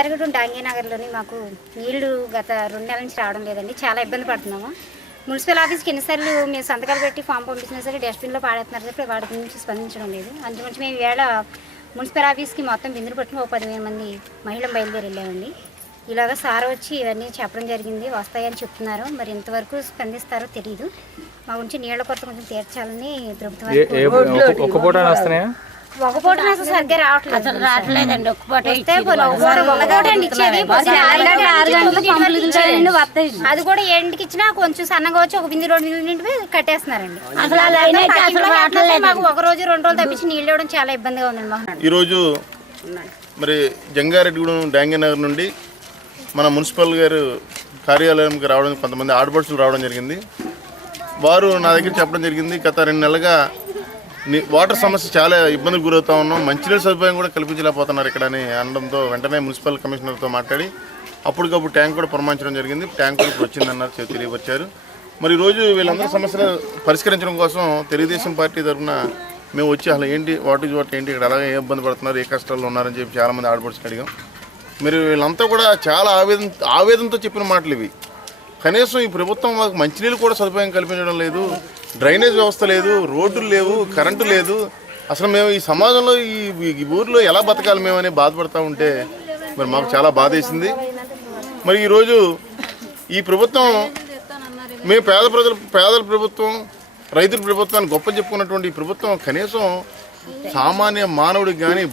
జంగారెడ్డి డాంగీనగర్లోని మాకు నీళ్లు గత 2 నెలల నుంచి రావడం లేదండి. చాలా ఇబ్బంది పడుతున్నాము. మున్సిపల్ ఆఫీస్కి ఎన్నిసార్లు మేము సంతకాలు పెట్టి ఫామ్ పంపించినా సరే డస్ట్బిన్లో పాడేస్తున్నారు సరే వాటి గురించి స్పందించడం లేదు. అందుగురించి మేము ఈవేళ మున్సిపల్ ఆఫీస్కి మొత్తం బిందులు పట్టుకుని 10,000 మంది మహిళలు బయలుదేరి వెళ్ళామండి. ఇలాగ సార్ వచ్చి ఇవన్నీ చెప్పడం జరిగింది, వస్తాయని చెప్తున్నారు. మరి ఇంతవరకు స్పందిస్తారో తెలియదు. మా గురించి నీళ్ల కొరత కొంచెం తీర్చాలని ప్రభుత్వం ఒక పూట సరిగ్గా రావట్లేదండి. అది కూడా ఎండికి ఇచ్చినా కొంచెం సన్నగా వచ్చి ఒక బింది 2 బిందులు నిండి కట్టేస్తున్నారండి. మాకు 1 రోజు 2 రోజులు తప్పించి నీళ్ళు ఇవ్వడం చాలా ఇబ్బందిగా ఉందండి మాకు. ఈరోజు మరి జంగారెడ్డిగూడెం డాంగీనగర్ నుండి మన మున్సిపల్ గారు కార్యాలయంకి రావడం కొంతమంది ఆడపడుచులు రావడం జరిగింది. వారు నా దగ్గర చెప్పడం జరిగింది, గత 2 నెలలుగా వాటర్ సమస్య చాలా ఇబ్బందులు గురవుతూ ఉన్నాం, మంచినీళ్ళ సదుపాయం కూడా కల్పించలేకపోతున్నారు ఇక్కడ అని అనడంతో వెంటనే మున్సిపల్ కమిషనర్తో మాట్లాడి అప్పటికప్పుడు ట్యాంక్ కూడా పురమాయించడం జరిగింది. ట్యాంక్ కూడా ఇప్పుడు వచ్చిందన్నారు, తెలియపరిచారు. మరి ఈరోజు వీళ్ళందరి సమస్యలు పరిష్కరించడం కోసం తెలుగుదేశం పార్టీ తరఫున మేము వచ్చి అసలు ఏంటి వాటి ఏంటి ఇక్కడ అలాగే ఏ ఇబ్బంది పడుతున్నారు, ఏ కష్టాల్లో ఉన్నారని చెప్పి చాలామంది ఆడపడుచుకు అడిగాం. మరి వీళ్ళంతా కూడా చాలా ఆవేదనతో చెప్పిన మాటలు ఇవి. కనీసం ఈ ప్రభుత్వం మాకు మంచినీళ్ళు కూడా సదుపాయం కల్పించడం లేదు, డ్రైనేజ్ వ్యవస్థ లేదు, రోడ్లు లేవు, కరెంటు లేదు. అసలు మేము ఈ సమాజంలో ఈ ఊరిలో ఎలా బతకాలి మేమని బాధపడుతూ ఉంటే మరి మాకు చాలా బాధ వేసింది. మరి ఈరోజు ఈ ప్రభుత్వం మేము పేదల ప్రభుత్వం, రైతుల ప్రభుత్వాన్ని గొప్ప చెప్పుకున్నటువంటి ఈ ప్రభుత్వం కనీసం సామాన్య మానవుడికి కానీ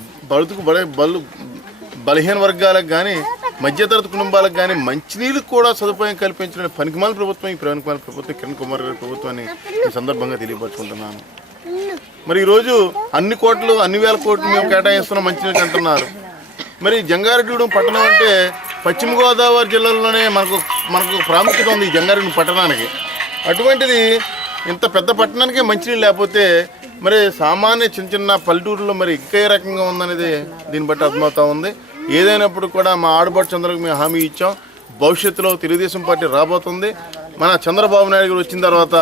బలహీన వర్గాలకు కానీ మధ్యతరగతి కుటుంబాలకు కానీ మంచినీళ్ళు కూడా సదుపాయం కల్పించిన పనికిమాల ప్రభుత్వం ఈ పనికిమాల ప్రభుత్వం కిరణ్ కుమార్ గారి ప్రభుత్వాన్ని ఈ సందర్భంగా తెలియపరుచుకుంటున్నాను. మరి ఈరోజు అన్ని వేల కోట్లు మేము కేటాయిస్తున్నాం మంచినీళ్ళకి అంటున్నారు. మరి జంగారెడ్డిగూడెం పట్టణం అంటే పశ్చిమ గోదావరి జిల్లాలోనే మనకు ప్రాముఖ్యత ఉంది ఈ జంగారెడ్డిగూడెం పట్టణానికి. అటువంటిది ఇంత పెద్ద పట్టణానికే మంచినీళ్ళు లేకపోతే మరి సామాన్య చిన్న పల్లెటూరులో మరి ఇంకా ఏ రకంగా ఉందనేది దీన్ని బట్టి అర్థమవుతూ ఉంది. ఏదైనప్పుడు కూడా మా ఆడపడుచందరికి మేము హామీ ఇచ్చాం, భవిష్యత్తులో తెలుగుదేశం పార్టీ రాబోతుంది. మన చంద్రబాబు నాయుడు గారు వచ్చిన తర్వాత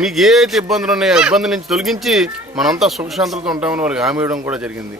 మీకు ఏ అయితే ఇబ్బందులు ఉన్నాయో ఇబ్బందుల నుంచి తొలగించి మనంతా సుఖశాంతులతో ఉంటామని వాళ్ళకి హామీ ఇవ్వడం కూడా జరిగింది.